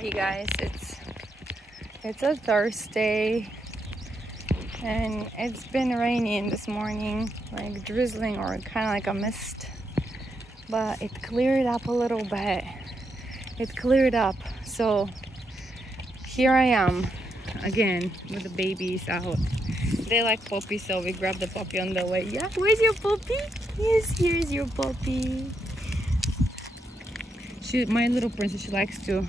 Hey guys, it's a Thursday and it's been raining this morning, like drizzling or kind of like a mist, but it cleared up a little bit. It cleared up, so here I am again with the babies out. They like puppy, so we grabbed the puppy on the way. Yeah, where's your puppy? Yes, here's your puppy. My little princess, she likes to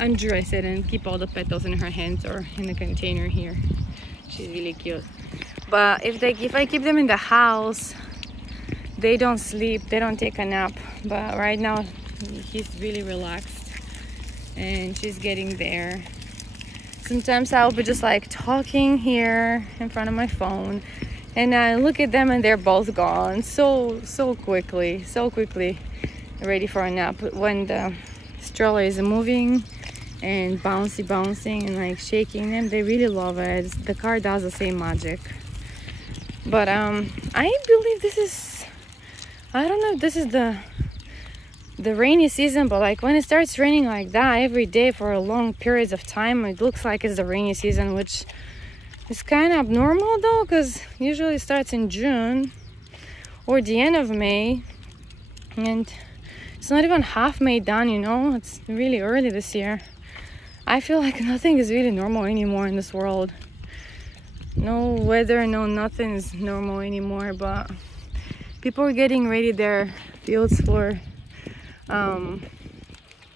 undress it and keep all the petals in her hands or in the container here. She's really cute. But if I keep them in the house, they don't sleep, they don't take a nap. But right now he's really relaxed and she's getting there. Sometimes I'll be just like talking here in front of my phone and I look at them and they're both gone so quickly, ready for a nap. When the stroller is moving and bouncing and like shaking them, they really love it. The car does the same magic. But I believe this is, I don't know if this is the rainy season, but like when it starts raining like that every day for a long periods of time, it looks like it's the rainy season, which is kind of abnormal though, because usually it starts in June or the end of May, and it's not even half May done, you know. It's really early this year. I feel like nothing is really normal anymore in this world. No weather, no nothing is normal anymore, but people are getting ready their fields for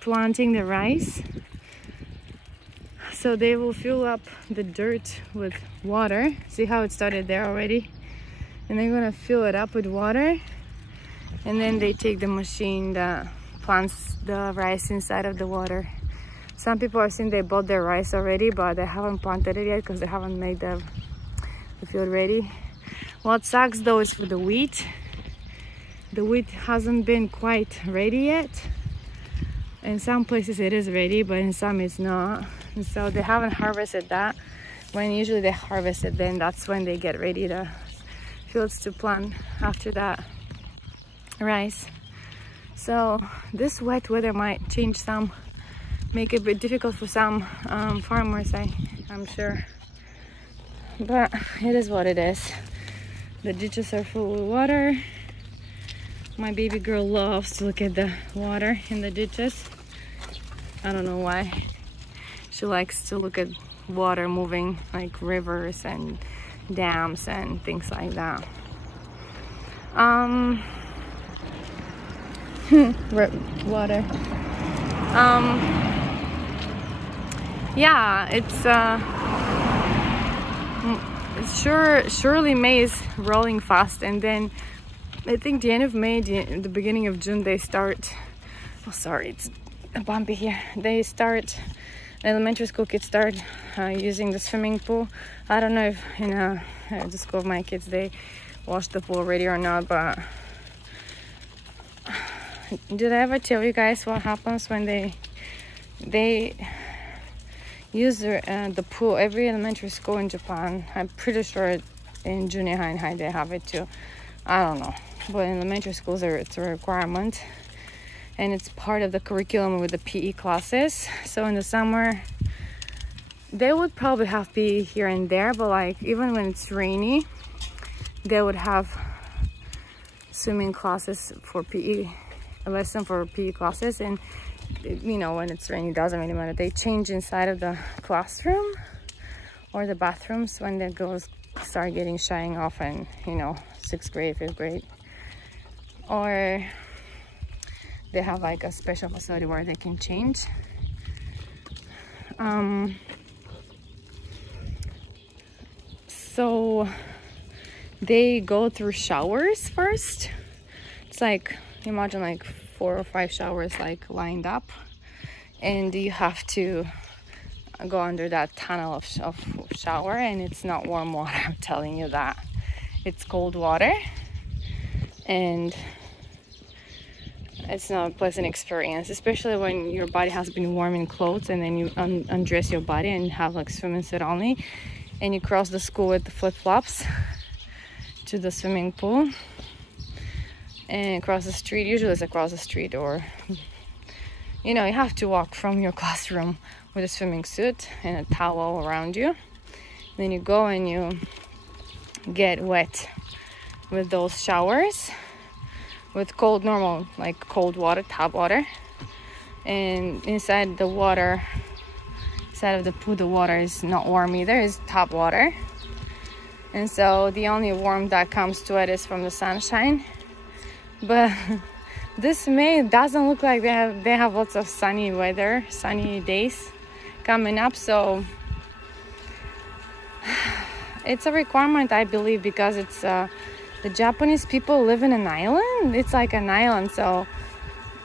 planting the rice. So they will fill up the dirt with water. See how it started there already? And they're gonna fill it up with water. And then they take the machine that plants the rice inside of the water. Some people are saying they bought their rice already, but they haven't planted it yet because they haven't made the field ready. What sucks though is for the wheat. The wheat hasn't been quite ready yet. In some places it is ready, but in some it's not. And so they haven't harvested that. When usually they harvest it, then that's when they get ready the fields to plant after that rice. So this wet weather might change some, make it a bit difficult for some farmers, I'm sure, but it is what it is. The ditches are full of water. My baby girl loves to look at the water in the ditches. I don't know why. She likes to look at water moving, like rivers and dams and things like that. Water. Yeah, it's surely May is rolling fast, and then I think the end of May, the beginning of June, they start. Oh, sorry, it's bumpy here. They start. Elementary school kids start using the swimming pool. I don't know if in the school of my kids they wash the pool already or not, but did I ever tell you guys what happens when they use the pool? Every elementary school in Japan, I'm pretty sure in junior high and high they have it too. I don't know, but in elementary schools it's a requirement, and it's part of the curriculum with the PE classes. So in the summer they would probably have PE here and there, but like even when it's rainy they would have swimming classes for PE, a lesson for PE classes. And you know, when it's raining, it doesn't really matter. They change inside of the classroom or the bathrooms when the girls start getting shying off, and you know, 6th grade, 5th grade, or they have like a special facility where they can change. So they go through showers first. It's like, imagine like 4 or 5 showers like lined up, and you have to go under that tunnel of shower, and it's not warm water, I'm telling you that. It's cold water, and it's not a pleasant experience, especially when your body has been warm in clothes and then you undress your body and have like swimming suit only, and you cross the school with the flip-flops to the swimming pool and across the street. Usually it's across the street or you know, you have to walk from your classroom with a swimming suit and a towel around you. Then you go and you get wet with those showers with cold, normal, like cold water, tap water. And inside the water, inside of the pool, the water is not warm either, it's tap water. And so the only warmth that comes to it is from the sunshine. But this May doesn't look like they have lots of sunny weather, sunny days coming up. So it's a requirement, I believe, because it's the Japanese people live in an island. It's like an island. So,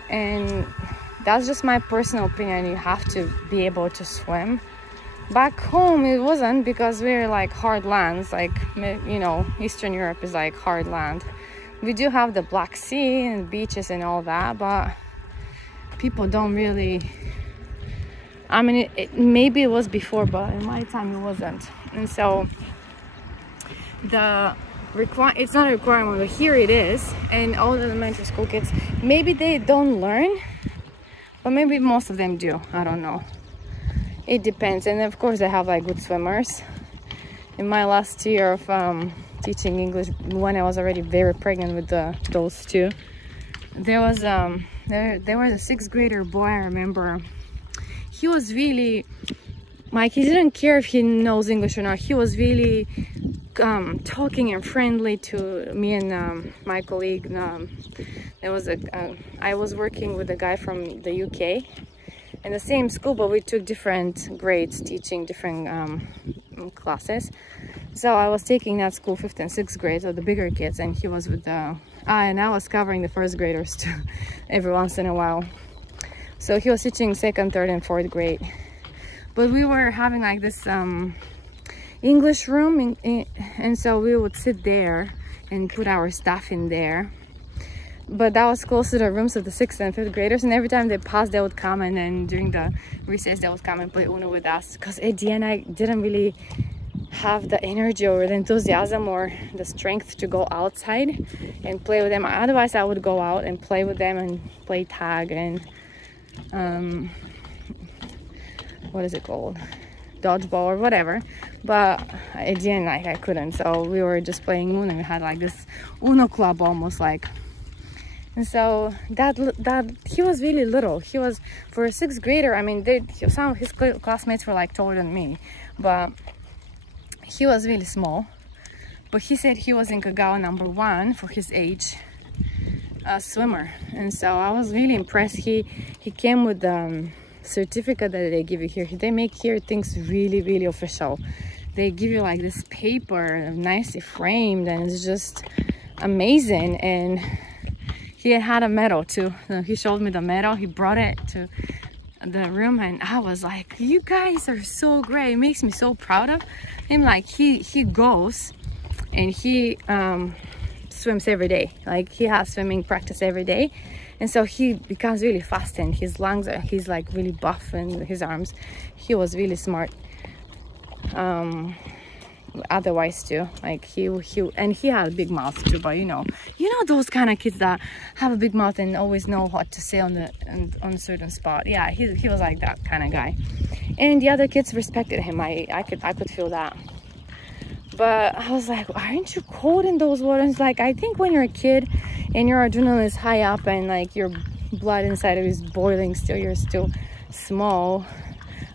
and that's just my personal opinion, you have to be able to swim. Back home it wasn't, because we're like hard lands, like, you know, Eastern Europe is like hard land. We do have the Black Sea and beaches and all that, but people don't really, I mean, maybe it was before, but in my time it wasn't. And so it's not a requirement, but here it is. And all the elementary school kids, maybe they don't learn, but maybe most of them do, I don't know. It depends. And of course they have like good swimmers. In my last year of teaching English, when I was already very pregnant with those two, there was a 6th grader boy, I remember. He was really, like, he didn't care if he knows English or not. He was really talking and friendly to me and my colleague. There was I was working with a guy from the UK in the same school, but we took different grades, teaching different classes. So I was taking that school 5th and 6th grade, so the bigger kids, and he was with the and I was covering the 1st graders too every once in a while. So he was teaching 2nd, 3rd and 4th grade. But we were having like this English room, and so we would sit there and put our stuff in there. But that was close to the rooms of the 6th and 5th graders, and every time they passed, they would come, and then during the recess they would come and play Uno with us. Because at the end I didn't really have the energy or the enthusiasm or the strength to go outside and play with them. Otherwise I would go out and play with them and play tag and what is it called, dodgeball or whatever. But at the end, like, I couldn't, so we were just playing Uno. We had like this Uno club almost, like. And so that he was really little. He was, for a 6th grader, I mean, some of his classmates were like taller than me, but he was really small. But he said he was in Kagawa #1 for his age, a swimmer. And so I was really impressed. He came with the certificate that they give you here. They make here things really, really official. They give you like this paper, nicely framed, and it's just amazing. And he had a medal too. He showed me the medal. He brought it to the room, and I was like, you guys are so great. It makes me so proud of him. Like, he goes and he swims every day. Like, he has swimming practice every day, and so he becomes really fast, and his lungs are, he's like really buff, and his arms, he was really smart otherwise too. Like, he had a big mouth too. But you know those kind of kids that have a big mouth and always know what to say on a certain spot. Yeah, he was like that kind of guy, and the other kids respected him. I could feel that. But I was like, aren't you cold in those waters? Like, I think when you're a kid and your adrenaline is high up and like your blood inside of you is boiling still, you're still small,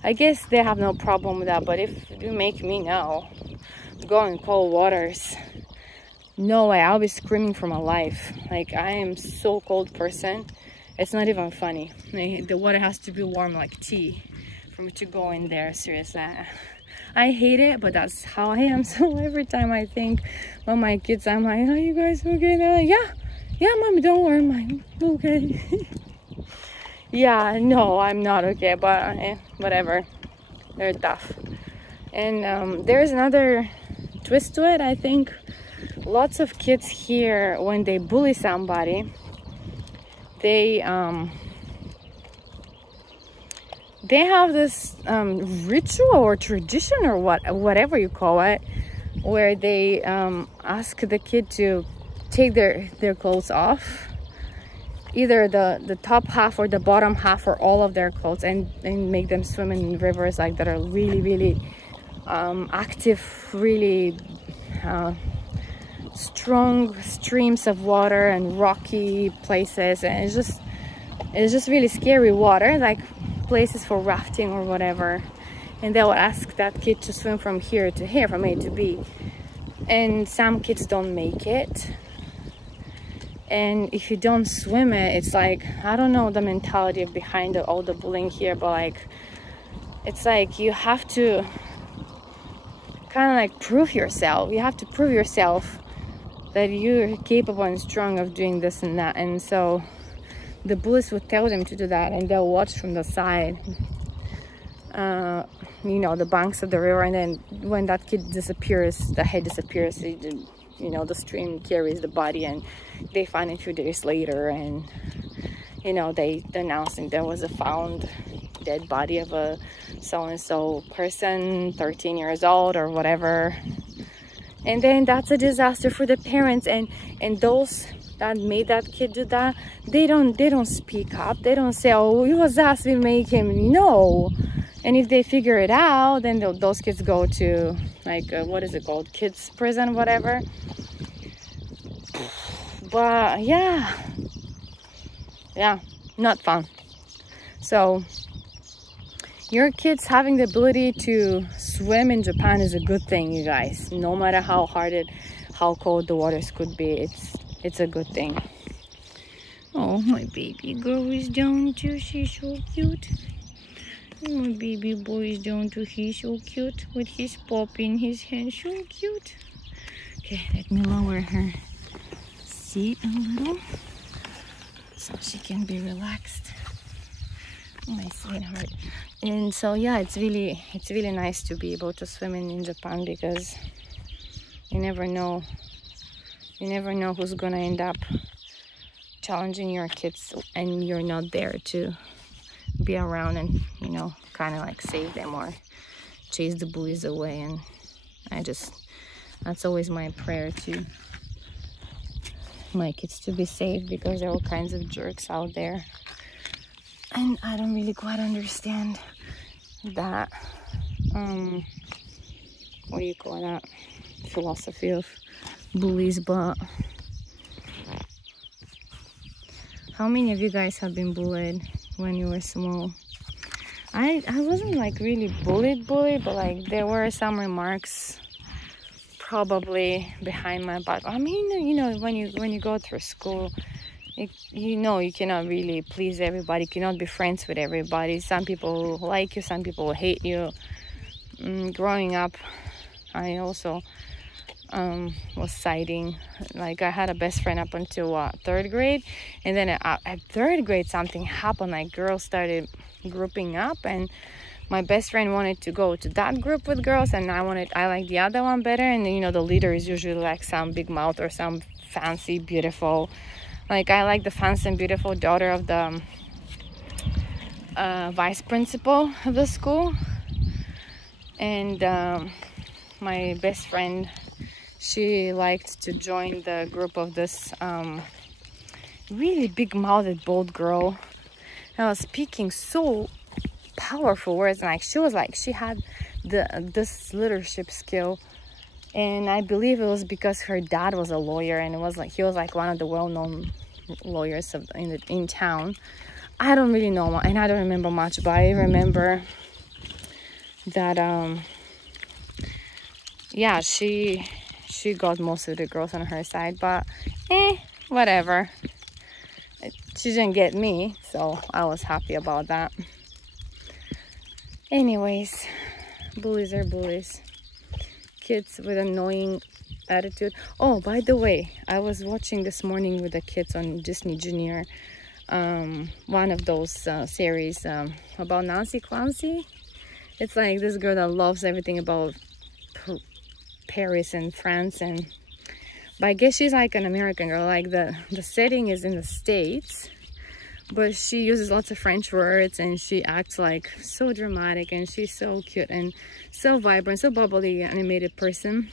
I guess they have no problem with that. But if you make me now go in cold waters, no way, I'll be screaming for my life. Like, I am so cold person, it's not even funny. Like, the water has to be warm like tea for me to go in there. Seriously, I hate it, but that's how I am. So every time I think about my kids, I'm like, are you guys okay? They're like, yeah mommy, don't worry. I'm like, okay. Yeah, no, I'm not okay, but whatever, they're tough. And there's another twist to it. I think lots of kids here, when they bully somebody, they have this ritual or tradition or whatever you call it, where they ask the kid to take their clothes off, either the top half or the bottom half or all of their clothes, and make them swim in rivers like that are really active, really strong streams of water and rocky places, and it's just really scary water, like places for rafting or whatever. And they would ask that kid to swim from here to here, from A to B, and some kids don't make it. And if you don't swim it, it's like, I don't know the mentality behind all the bullying here, but like, it's like you have to kind of like prove yourself. You have to prove yourself that you're capable and strong of doing this and that. And so the bullies would tell them to do that, and they'll watch from the side, you know, the banks of the river. And then when that kid disappears, the head disappears, you know, the stream carries the body, and they find it a few days later, and you know, they announcing there was a found dead body of a so-and-so person, 13 years old or whatever. And then that's a disaster for the parents, and those that made that kid do that, they don't speak up. They don't say, oh, it was us, we make him. No. And if they figure it out, then those kids go to like what is it called, kids prison, whatever. But yeah, not fun. So your kids having the ability to swim in Japan is a good thing, you guys. No matter how how cold the waters could be, it's a good thing. Oh, my baby girl is down too. She's so cute. My baby boy is down too. He's so cute with his pop in his hand. So cute. Okay, let me lower her seat a little so she can be relaxed. My sweetheart. And so yeah, it's really nice to be able to swim in Japan, because you never know who's gonna end up challenging your kids, and you're not there to be around and, you know, kind of like save them or chase the bullies away. And that's always my prayer, to my kids to be safe, because there are all kinds of jerks out there. And I don't really quite understand that, what do you call that, philosophy of bullies. But how many of you guys have been bullied when you were small? I wasn't like really bullied, but like there were some remarks probably behind my back. I mean, you know, when you go through school, you know, you cannot really please everybody. You cannot be friends with everybody. Some people like you, some people hate you. Growing up, I also was siding. Like, I had a best friend up until third grade, and then at third grade something happened. Like, girls started grouping up, and my best friend wanted to go to that group with girls, and I liked the other one better. And you know, the leader is usually like some big mouth or some fancy, beautiful. Like, I like the fancy and beautiful daughter of the vice principal of the school. And my best friend, she liked to join the group of this really big-mouthed, bold girl. And I was speaking so powerful words, and like she had this leadership skill. And I believe it was because her dad was a lawyer, and he was like one of the well-known lawyers in town. I don't really know, and I don't remember much, but I remember that yeah, she got most of the girls on her side, but whatever. She didn't get me, so I was happy about that. Anyways, bullies are bullies. Kids with annoying attitude. Oh, by the way, I was watching this morning with the kids on Disney Junior one of those series about Nancy Clancy. It's like this girl that loves everything about Paris and France, but I guess she's like an American girl. Like, the setting is in the States, but she uses lots of French words, and she acts like so dramatic, and she's so cute and so vibrant, so bubbly, animated person.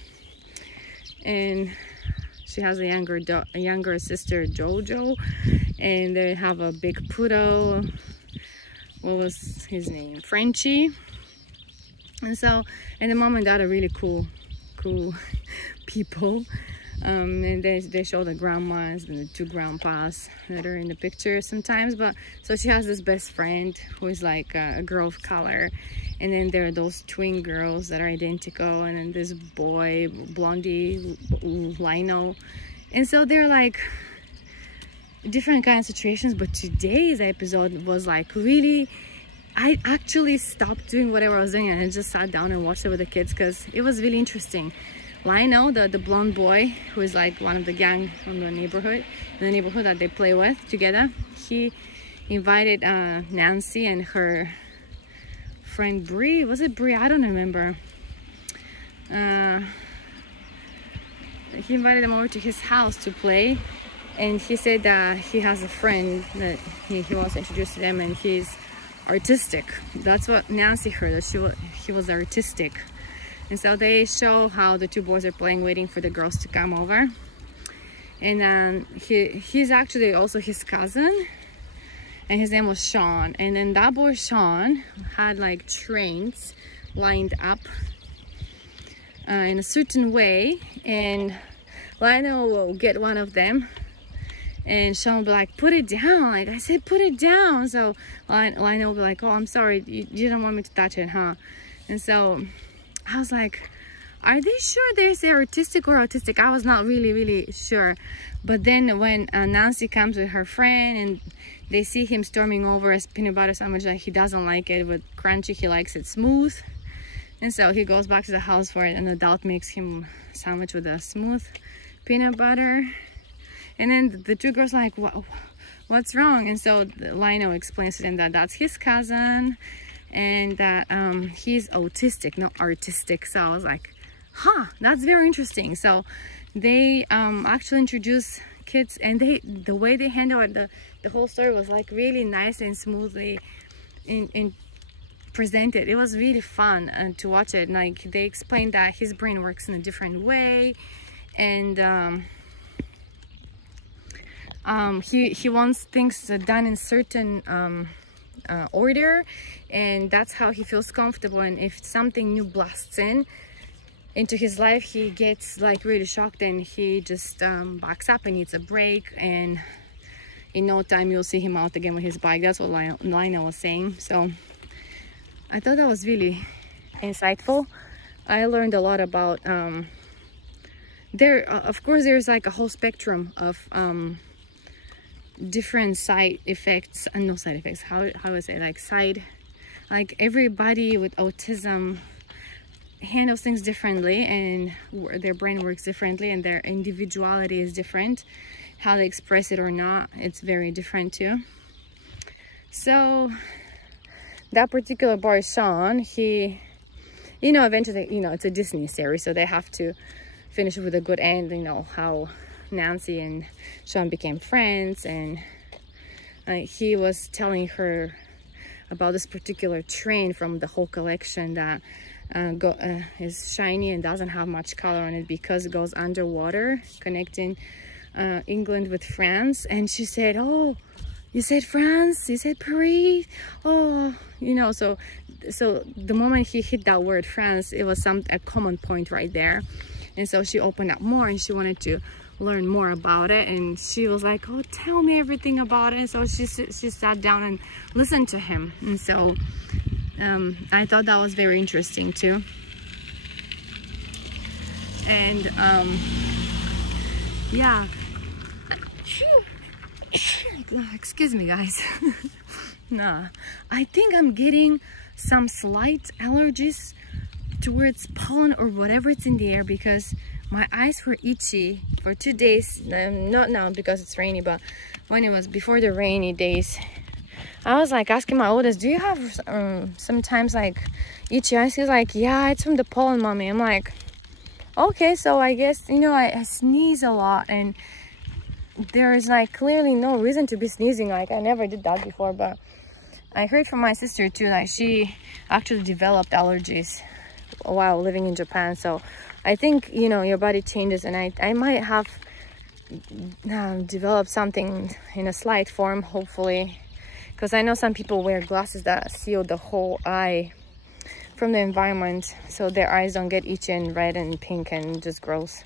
And she has a younger sister, Jojo, and they have a big poodle. What was his name? Frenchie. And the mom and dad are really cool people. And they show the grandmas and the two grandpas that are in the picture sometimes. But so she has this best friend who is like a girl of color, and then there are those twin girls that are identical, and then this boy, Blondie, Lino. And so they're like different kind of situations. But today's episode was like really, I actually stopped doing whatever I was doing and I just sat down and watched it with the kids because it was really interesting. Lino, the blonde boy, who is like one of the gang from the neighborhood that they play with together, he invited Nancy and her friend Bree. Was it Bree? I don't remember. He invited them over to his house to play, and he said that he has a friend that he wants to introduce to them, and he's artistic. That's what Nancy heard, that he was artistic. And so they show how the two boys are playing, waiting for the girls to come over. And he's actually also his cousin, and his name was Sean. And then that boy Sean had like trains lined up in a certain way, and Lionel will get one of them, and Sean will be like, put it down. Like I said, put it down. So Lionel will be like, oh, I'm sorry, you didn't want me to touch it, huh? And so I was like, are they sure they say artistic or autistic? I was not really sure. But then when Nancy comes with her friend and they see him storming over a peanut butter sandwich, like he doesn't like it with crunchy, he likes it smooth. And so he goes back to the house for it, and the adult makes him a sandwich with a smooth peanut butter. And then the two girls are like, what's wrong? And so Lino explains to them that that's his cousin, and that he's autistic, not artistic. So I was like, huh, that's very interesting. So they actually introduce kids, and the way they handle it, the whole story was like really nice and smoothly in presented. It was really fun to watch it. Like they explained that his brain works in a different way, and he wants things done in certain order, and that's how he feels comfortable. And if something new blasts into his life, he gets like really shocked, and he just backs up and needs a break, and in no time you'll see him out again with his bike. That's what Lionel was saying. So I thought that was really insightful. I learned a lot about of course there's like a whole spectrum of different side effects, and no side effects, how I say, like everybody with autism handles things differently, and their brain works differently, and their individuality is different. How they express it or not, it's very different too. So that particular boy Sean, he, you know, eventually, you know, it's a Disney series, so they have to finish it with a good end. You know how Nancy and Sean became friends, and he was telling her about this particular train from the whole collection that is shiny and doesn't have much color on it because it goes underwater, connecting England with France. And she said, oh, you said France, you said Paris, oh, you know. So the moment he hit that word France, it was a common point right there. And so she opened up more, and she wanted to learn more about it, and she was like, oh, tell me everything about it. So she sat down and listened to him. And so I thought that was very interesting too. And yeah, excuse me guys. Nah, I think I'm getting some slight allergies towards pollen or whatever it's in the air, because my eyes were itchy for 2 days. Not now because it's rainy, but when it was before the rainy days, I was like asking my oldest, do you have sometimes like itchy eyes? He's like, yeah, it's from the pollen, mommy. I'm like, okay, so I guess, you know, I sneeze a lot, and there is like clearly no reason to be sneezing. Like I never did that before, but I heard from my sister too that she actually developed allergies while living in Japan. So I think, you know, your body changes, and I might have develop something in a slight form, hopefully, because I know some people wear glasses that seal the whole eye from the environment, so their eyes don't get itchy and red and pink and just gross.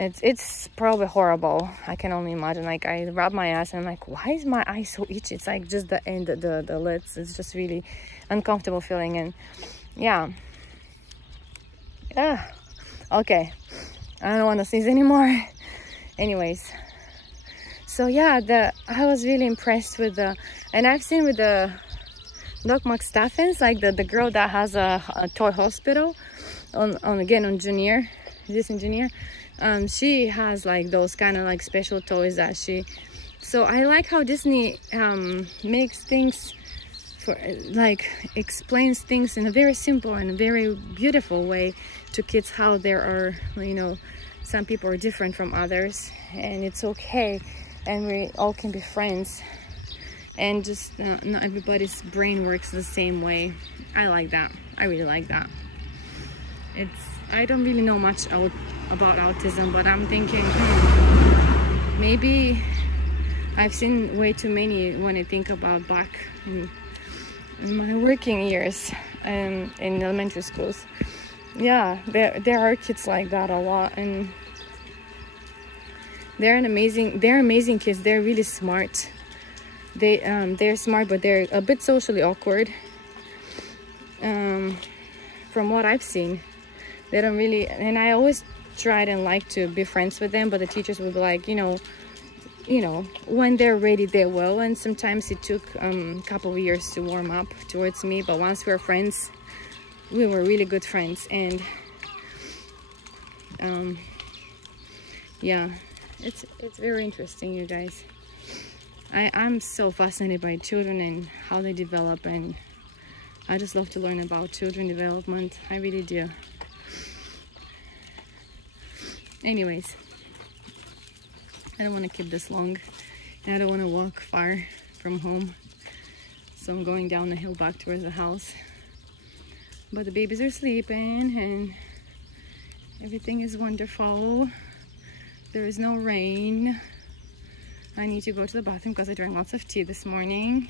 It's probably horrible. I can only imagine. Like, I rub my eyes and I'm like, why is my eye so itchy? It's like just the end, the lids. It's just really uncomfortable feeling. And yeah, okay, I don't want to sneeze anymore. Anyways, so yeah, I was really impressed with and I've seen with the Doc McStuffins, like the girl that has a toy hospital on Junior, this engineer. She has like those kind of like special toys that so I like how Disney makes things explains things in a very simple and very beautiful way to kids, how there are, you know, some people are different from others and it's okay, and we all can be friends, and just not everybody's brain works the same way. I like that. I really like that. I don't really know much about autism, but I'm thinking maybe I've seen way too many when I think about back in my working years in elementary schools. Yeah, there are kids like that a lot, and they're amazing kids. They're really smart. They're smart, but they're a bit socially awkward. From what I've seen, they don't really, and I always tried and like to be friends with them, but the teachers would be like, you know, when they're ready, they will. And sometimes it took a couple of years to warm up towards me, but once we were friends, we were really good friends. And yeah, it's very interesting, you guys. I'm so fascinated by children and how they develop, and I just love to learn about children development. I really do. Anyways, I don't want to keep this long, and I don't want to walk far from home, so I'm going down the hill back towards the house. But the babies are sleeping and everything is wonderful. There is no rain. I need to go to the bathroom because I drank lots of tea this morning.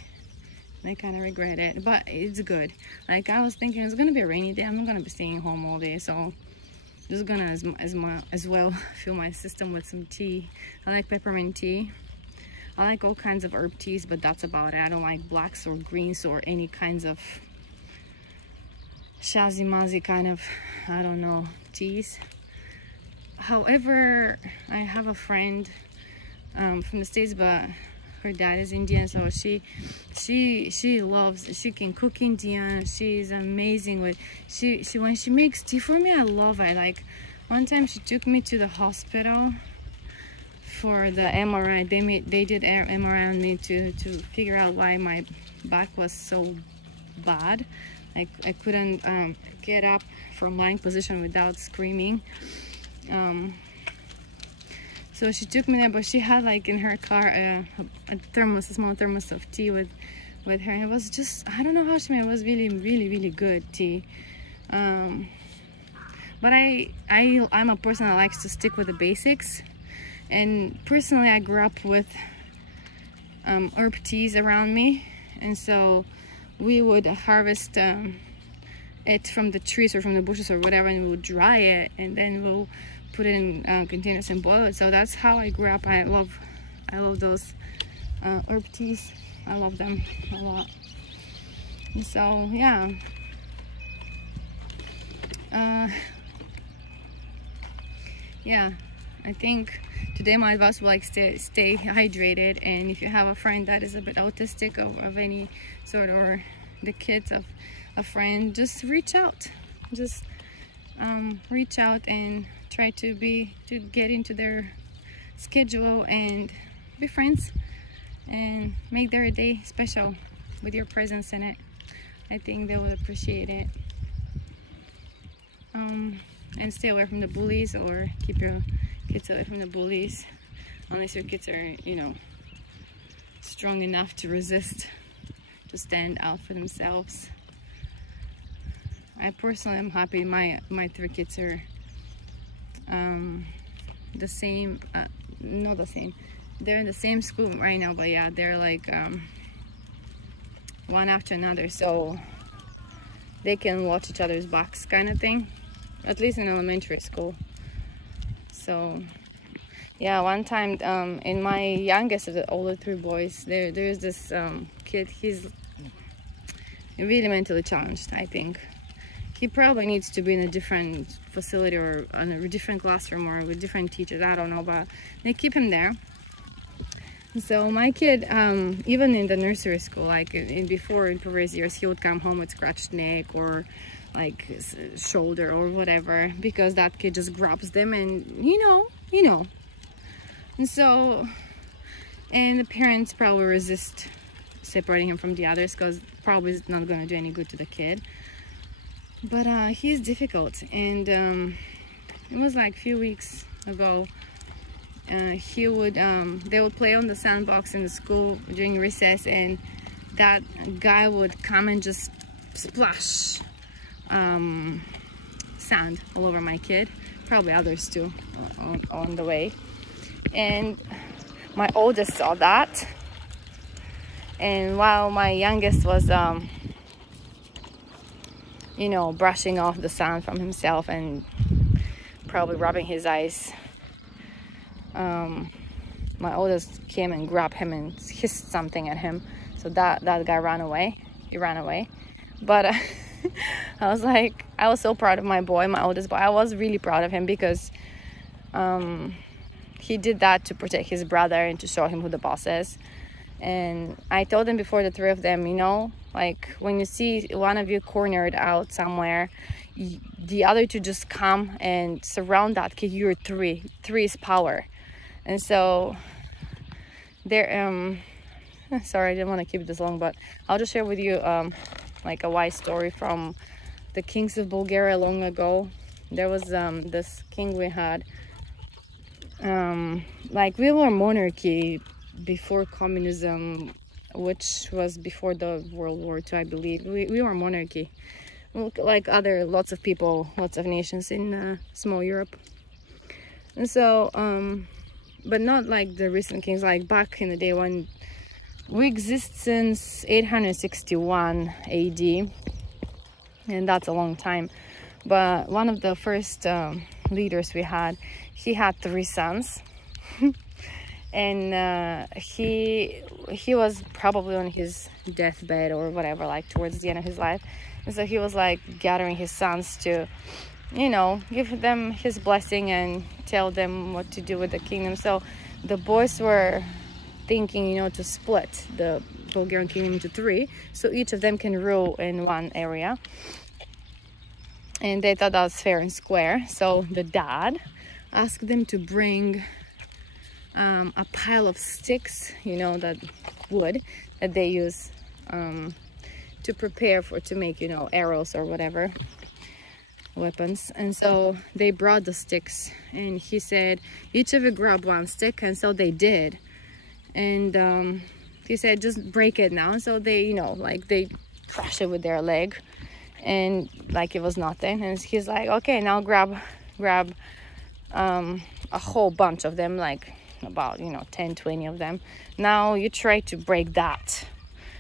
I kind of regret it, but it's good. Like, I was thinking it's gonna be a rainy day. I'm not gonna be staying home all day, so just gonna as well fill my system with some tea. I like peppermint tea. I like all kinds of herb teas, but that's about it. I don't like blacks or greens or any kinds of shazzy-mazzy kind of, I don't know, teas. However, I have a friend from the States, but her dad is Indian, so she can cook Indian. She's amazing with when she makes tea for me. I love it. Like, one time she took me to the hospital for the MRI. They did MRI on me to figure out why my back was so bad. Like, I couldn't get up from lying position without screaming. So she took me there, but she had, like, in her car a small thermos of tea with her. And it was just, I don't know how she made it. It was really, really, really good tea. But I'm a person that likes to stick with the basics. And personally, I grew up with herb teas around me. And so we would harvest it from the trees or from the bushes or whatever, and we would dry it, and then we'll put it in containers and boil it. So that's how I grew up. I love those herb teas. I love them a lot. And so yeah, yeah, I think today my advice will, like, stay hydrated. And if you have a friend that is a bit autistic of any sort, or the kids of a friend, just reach out. Just reach out and try to get into their schedule and be friends and make their day special with your presence in it. I think they will appreciate it. And stay away from the bullies, or keep your kids away from the bullies, unless your kids are, you know, strong enough to resist, to stand out for themselves. I personally am happy my 3 kids are the same, not the same. They're in the same school right now, but yeah, they're like one after another, so they can watch each other's backs kind of thing, at least in elementary school. So yeah, one time in my youngest of the older three boys, there's this kid. He's really mentally challenged, I think. He probably needs to be in a different facility or in a different classroom or with different teachers, I don't know, but they keep him there. So my kid, even in the nursery school, like before in previous years, he would come home with scratched neck or like shoulder or whatever, because that kid just grabs them and you know. And so, and the parents probably resist separating him from the others because probably it's not going to do any good to the kid. But he's difficult, and it was like a few weeks ago. They would play on the sandbox in the school during recess, and that guy would come and just splash sand all over my kid, probably others too, on the way. And my oldest saw that, and while my youngest was you know, brushing off the sand from himself and probably rubbing his eyes, my oldest came and grabbed him and hissed something at him. So that guy ran away. He ran away. But I was so proud of my boy, my oldest boy. I was really proud of him because he did that to protect his brother and to show him who the boss is. And I told them before, the three of them, you know, like when you see one of you cornered out somewhere, the other two just come and surround that kid. You're three is power. And so there sorry, I didn't want to keep this long, but I'll just share with you like a wise story from the kings of Bulgaria long ago. There was this king we had, like we were monarchy before communism, which was before the World War II, I believe. We were monarchy, like lots of people, lots of nations in small Europe. And so but not like the recent kings, like back in the day when we exist since 861 AD, and that's a long time. But one of the first leaders we had, he had 3 sons. And he was probably on his deathbed or whatever, like towards the end of his life. And so he was like gathering his sons to, you know, give them his blessing and tell them what to do with the kingdom. So the boys were thinking, you know, to split the Bulgarian kingdom into 3, so each of them can rule in one area. And they thought that was fair and square. So the dad asked them to bring a pile of sticks, you know, that wood that they use to prepare to make, you know, arrows or whatever weapons. And so they brought the sticks, and he said, each of you grab 1 stick. And so they did. And he said, just break it now. And so they, you know, like they crush it with their leg, and like it was nothing. And he's like, okay, now grab a whole bunch of them, like about, you know, 10-20 of them. Now you try to break that.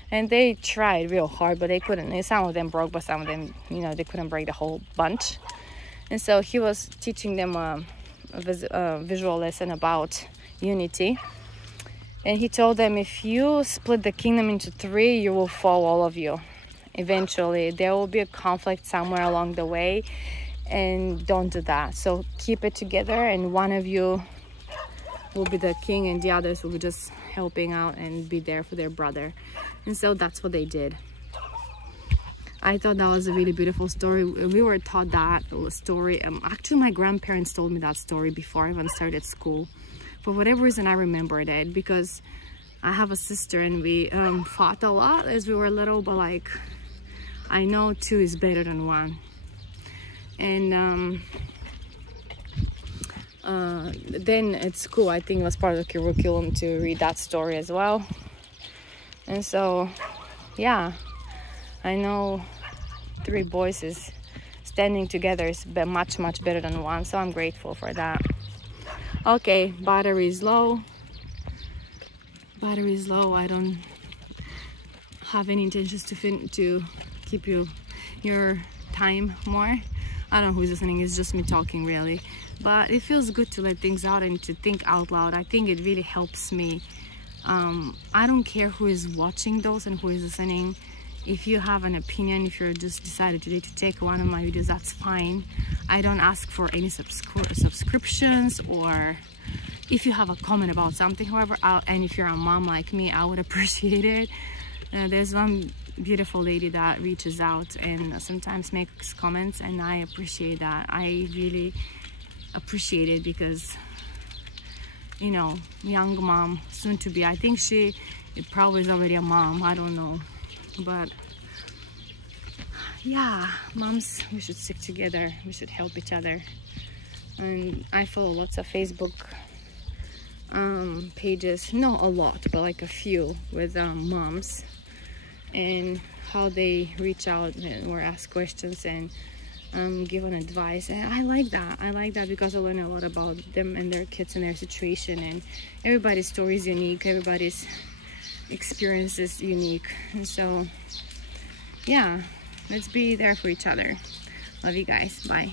And they tried real hard, but they couldn't. Some of them broke, but some of them, you know, they couldn't break the whole bunch. And so he was teaching them a visual lesson about unity. And he told them, if you split the kingdom into 3, you will fall, all of you. Eventually there will be a conflict somewhere along the way, and don't do that. So keep it together, and one of you will be the king and the others will be just helping out and be there for their brother. And so that's what they did. I thought that was a really beautiful story. We were taught that story. Actually, my grandparents told me that story before I even started school. For whatever reason, I remembered it because I have a sister and we fought a lot as we were little, but like I know 2 is better than 1. And then at school, I think it was part of the curriculum to read that story as well. And so, yeah, I know 3 boys is standing together is much better than 1, so I'm grateful for that. Okay, battery is low. Battery is low. I don't have any intentions to keep your time more. I don't know who's listening, it's just me talking really, but it feels good to let things out and to think out loud. I think it really helps me. I don't care who is watching those and who is listening. If you have an opinion, if you're just decided today to take one of my videos, that's fine. I don't ask for any subscriptions, or if you have a comment about something, however, and if you're a mom like me, I would appreciate it. There's one beautiful lady that reaches out and sometimes makes comments, and I appreciate that. I really appreciate it because, you know, young mom, soon to be, I think she probably is already a mom, I don't know, but yeah, moms, we should stick together, we should help each other. And I follow lots of Facebook pages, not a lot, but like a few, with moms, and how they reach out or ask questions and give an advice. And I like that because I learn a lot about them and their kids and their situation, and everybody's story is unique, everybody's experience is unique. And so yeah, let's be there for each other. Love you guys, bye.